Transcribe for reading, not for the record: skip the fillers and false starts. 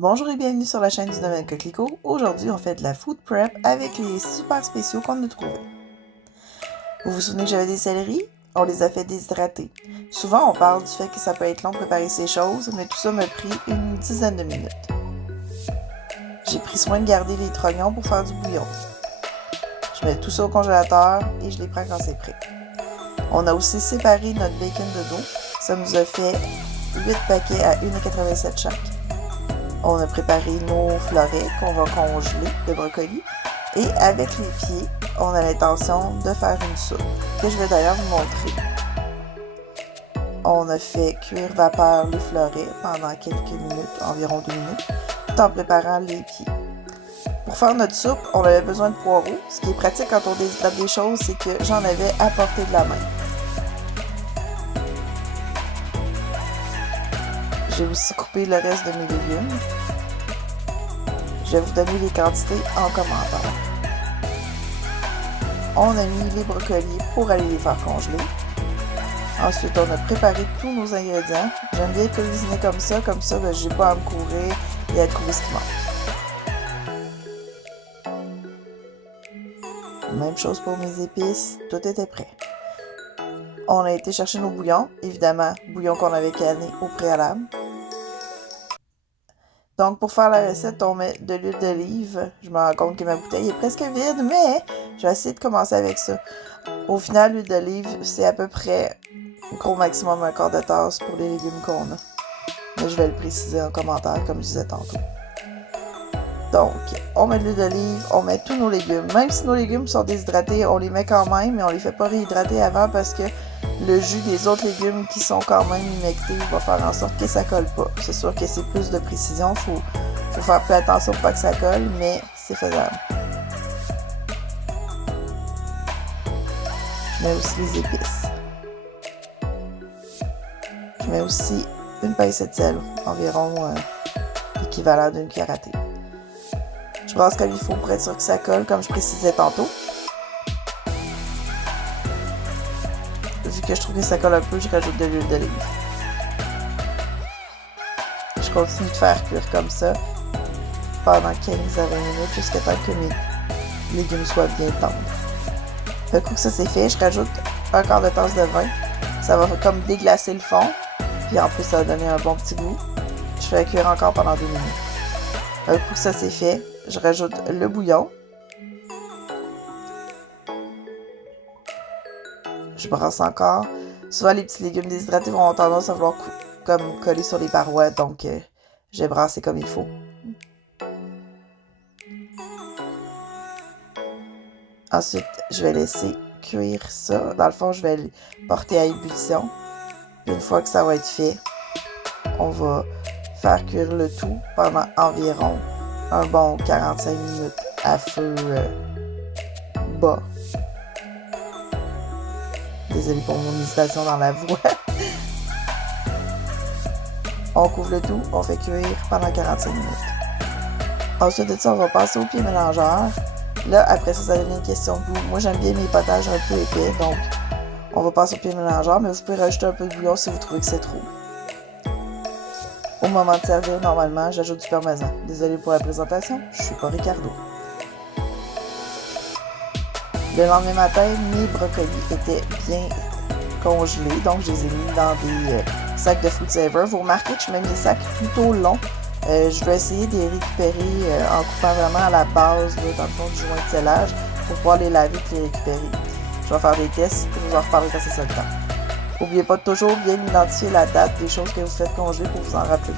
Bonjour et bienvenue sur la chaîne du domaine Coquelicot. Aujourd'hui, on fait de la food prep avec les super spéciaux qu'on a trouvés. Vous vous souvenez que j'avais des céleris? On les a fait déshydrater. Souvent, on parle du fait que ça peut être long de préparer ces choses, mais tout ça m'a pris une dizaine de minutes. J'ai pris soin de garder les trognons pour faire du bouillon. Je mets tout ça au congélateur et je les prends quand c'est prêt. On a aussi séparé notre bacon de dos. Ça nous a fait 8 paquets à 1,87$ chaque. On a préparé nos fleurets qu'on va congeler de brocoli. Et avec les pieds, on a l'intention de faire une soupe, que je vais d'ailleurs vous montrer. On a fait cuire vapeur les fleurets pendant quelques minutes, environ 2 minutes, tout en préparant les pieds. Pour faire notre soupe, on avait besoin de poireaux. Ce qui est pratique quand on déshydrate des choses, c'est que j'en avais à portée de la main. J'ai aussi coupé le reste de mes légumes. Je vais vous donner les quantités en commentaire. On a mis les brocolis pour aller les faire congeler. Ensuite, on a préparé tous nos ingrédients. J'aime bien cuisiner comme ça, ben, j'ai pas à me courir et à trouver ce qui manque. Même chose pour mes épices, tout était prêt. On a été chercher nos bouillons, évidemment, bouillon qu'on avait canné au préalable. Donc, pour faire la recette, on met de l'huile d'olive. Je me rends compte que ma bouteille est presque vide, mais je vais essayer de commencer avec ça. Au final, l'huile d'olive, c'est à peu près gros maximum un quart de tasse pour les légumes qu'on a. Mais je vais le préciser en commentaire, comme je disais tantôt. Donc, on met de l'huile d'olive, on met tous nos légumes. Même si nos légumes sont déshydratés, on les met quand même, mais on les fait pas réhydrater avant parce que le jus des autres légumes qui sont quand même humectés va faire en sorte que ça colle pas. C'est sûr que c'est plus de précision, faut faire plus attention pour pas que ça colle, mais c'est faisable. Je mets aussi les épices. Je mets aussi une pincée de sel, environ l'équivalent d'une cuillère à thé. Je brasse comme il faut pour être sûr que ça colle, comme je précisais tantôt. Vu que je trouve que ça colle un peu, je rajoute de l'huile d'olive. Je continue de faire cuire comme ça pendant 15 à 20 minutes jusqu'à temps que mes légumes soient bien tendres. Un coup que ça c'est fait, je rajoute un quart de tasse de vin. Ça va comme déglacer le fond. Puis en plus, ça va donner un bon petit goût. Je fais cuire encore pendant 2 minutes. Un coup que ça c'est fait, je rajoute le bouillon. Je brasse encore. Souvent, les petits légumes déshydratés vont avoir tendance à vouloir comme coller sur les parois, donc j'ai brassé comme il faut. Ensuite, je vais laisser cuire ça. Dans le fond, je vais le porter à ébullition. Puis une fois que ça va être fait, on va faire cuire le tout pendant environ un bon 45 minutes à feu bas. Désolée pour mon hésitation dans la voix. On couvre le tout, on fait cuire pendant 45 minutes. Ensuite de ça, on va passer au pied mélangeur. Là, après ça, ça devient une question de goût. Moi, j'aime bien mes potages un peu épais, donc on va passer au pied mélangeur, mais vous pouvez rajouter un peu de bouillon si vous trouvez que c'est trop. Au moment de servir, normalement, j'ajoute du parmesan. Désolée pour la présentation, je suis pas Ricardo. Le lendemain matin, mes brocolis étaient bien congelés, donc je les ai mis dans des sacs de Food Saver. Vous remarquez que je mets mes sacs plutôt longs. Je vais essayer de les récupérer en coupant vraiment à la base, là, dans le fond du joint de scellage, pour pouvoir les laver et les récupérer. Je vais faire des tests, je vous en reparlerai quand c'est ça le temps. N'oubliez pas de toujours bien identifier la date des choses que vous faites congeler pour vous en rappeler.